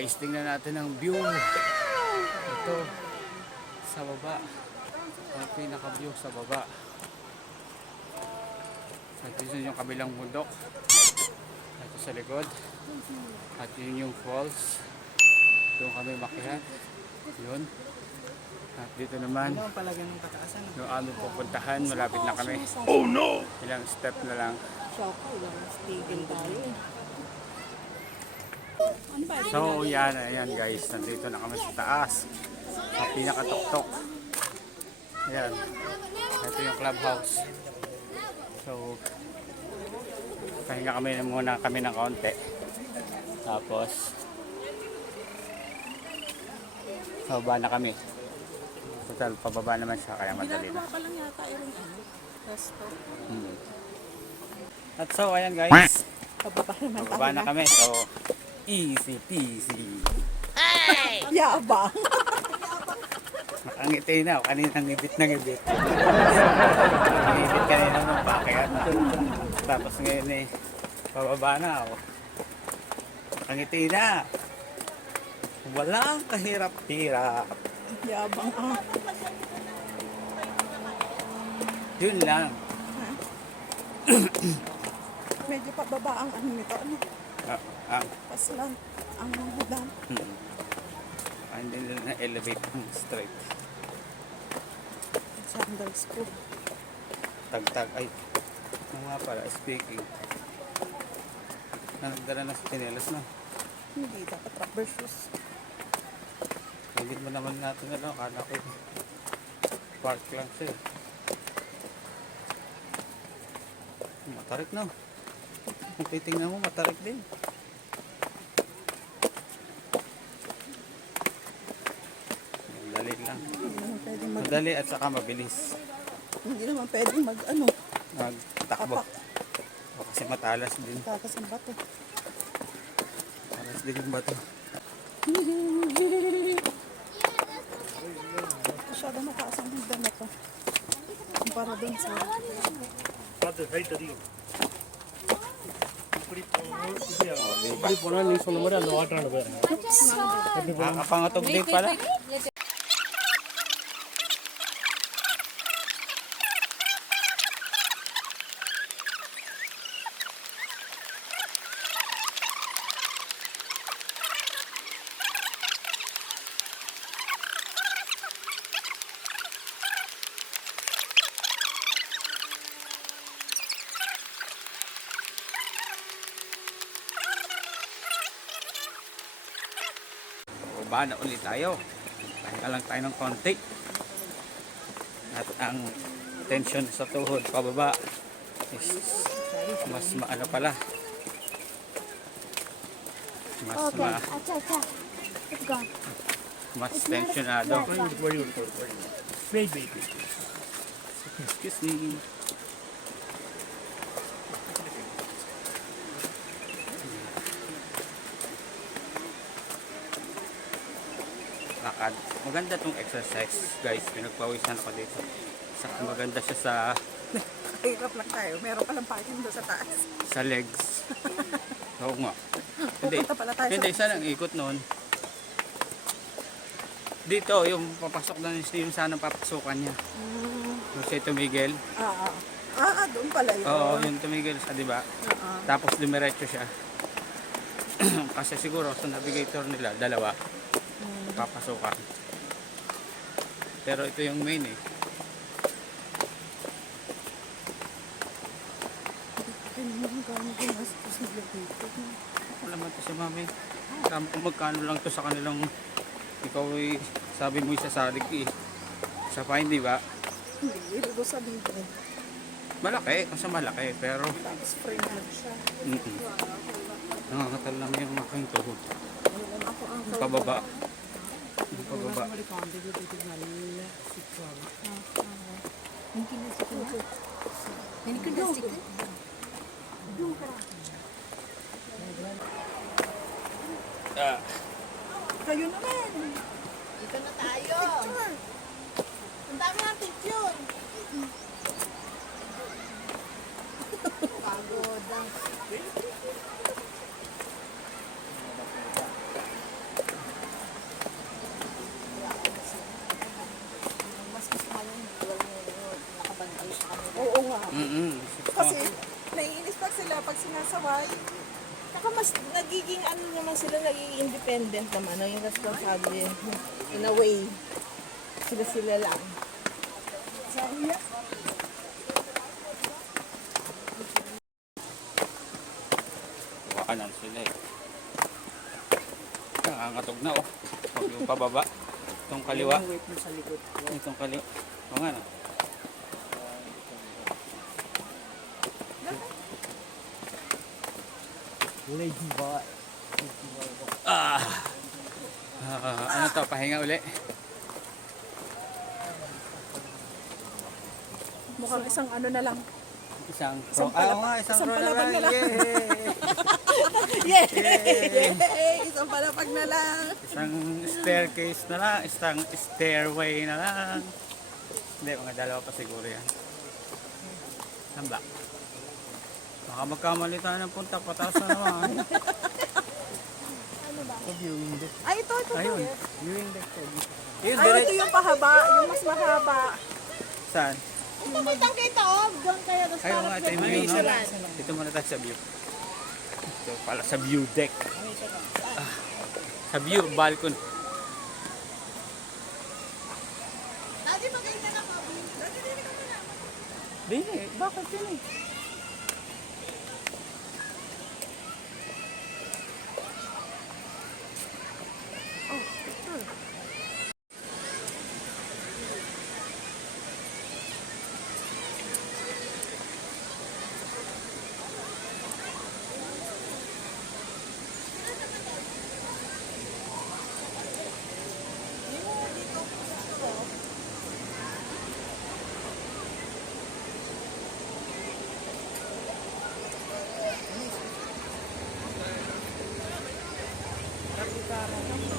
guys, tingnan natin ang view. Ito, sa baba. Ang pinaka-view sa baba. At yun yung kabilang bundok. Ito sa likod. At yun yung falls. Doon kami makihan. Yun. At dito naman, Ano ang palagay ng kataasan? yung aming pupuntahan, malapit na kami. Oh no! Ilang step na lang. Shoko, lang. Stigil tayo eh. So yan, ayan guys, nandito na kami sa taas. Sa pinakatuktok. Ayan. Ito yung clubhouse. So, pahinga kami na muna kami ng kaunti. Tapos, pababa na kami. Total, pababa naman siya, kaya madali na. Ano. Hmm. At so, ayan guys, Pababa naman pababa na kami. So, easy peasy. Yabang. Nakangiti na, o kanina ngibit na ngibit. ngibit kanina nung pakyat. Tapos ngayon eh, pababa na ako. Nakangiti na. Walang kahirap-hirap. Yabang ah. Yun lang. Medyo pababa ang ano nito. Ano? Ah, ah, Pas lang. Ang hudan. hmm. Hindi nila na-elevate ng straight. Sandals ko. Tagtag. Ay, ano nga pala, speaking. Nagdala na sa tinelas na. Hindi dapat rubber shoes. Hindi mo naman natin alam, kala ko park lang siya. Matarik na. Kung titingnan mo, matarik din. Madali lang. Hindi mag... Madali at saka mabilis. Hindi naman pwedeng mag ano. Magtakbo. Tapak. O kasi matalas din. Takas ang bato. Matalas din yung bato. Masyado mataas ang hagdan na to. Kumpara dun sa... இப்படி போனால் நீ சொன்ன மாதிரி அந்த வாட்டர் அனுப்பு அப்போ அங்கே தொகுதி laban na ulit tayo pahinga lang tayo ng konti at ang tension sa tuhod pababa is mas maano pala mas okay. ma acha, acha. It's gone. mas It's tensionado wait wait wait wait wait excuse me Lakad. Maganda tong exercise, guys. Pinagpawisan ako dito. Saka maganda siya sa Hirap lang tayo. Meron palang parking doon sa taas. sa legs. Oo nga. Hindi. Pala tayo Hindi, sa... lang ikot noon. Dito, yung papasok na yung sana papasukan niya. Mm, Yung si Tumigil. ah, ah. Ah, ah, doon pala yun. Oo, yung Tumigil sa, di ba? Ah, ah. Tapos dumiretso siya. Kasi siguro sa navigator nila, dalawa, papasukan. Pero ito yung main eh. Dito. Ako naman to si mami. Alam kung magkano lang to sa kanilang ikaw eh, sabi mo isa salig eh. Sa fine, di ba? Hindi, doon sa libre. Malaki, kasi malaki, pero Tapos free naman siya. mm nangangatal lang yung aking tuhod. Pababa. Yung pababa. Ah, Kayo naman. Dito na tayo. Ang dami ng picture. Pagod ang... sinasaway. Saka mas nagiging ano naman sila, nagiging independent naman. No? Yung responsable in a way. Sila sila lang. Wakanan sila eh. Nangangatog na oh. Huwag yung pababa. Itong kaliwa. Itong kaliwa. O nga na. Lady ba? Ah. Ah, ano to? Pahinga uli. Mukhang isang ano na lang. Isang Isang pro. Ah, palapag- nga, isang, isang pro na palapag lang. na lang. Yay! Yay! Isang palapag na lang. Isang staircase na lang. Isang stairway na lang. Hindi, mga dalawa pa siguro yan. Saan ba? Baka magkamali tayo ng punta. Pataas na naman. Ay, ito, ito. Ayun. ito. Viewing deck ko. Yun, Ay, ito direct. yung pahaba. Yung mas mahaba. Saan? Ito kitang kita, oh. Doon kayo. Tapos nga, ito yung view, no? Dito muna tayo sa view. Ito pala sa view deck. Ah, sa view, balcony. Dati maganda na po. Di, bakit yun eh? araw.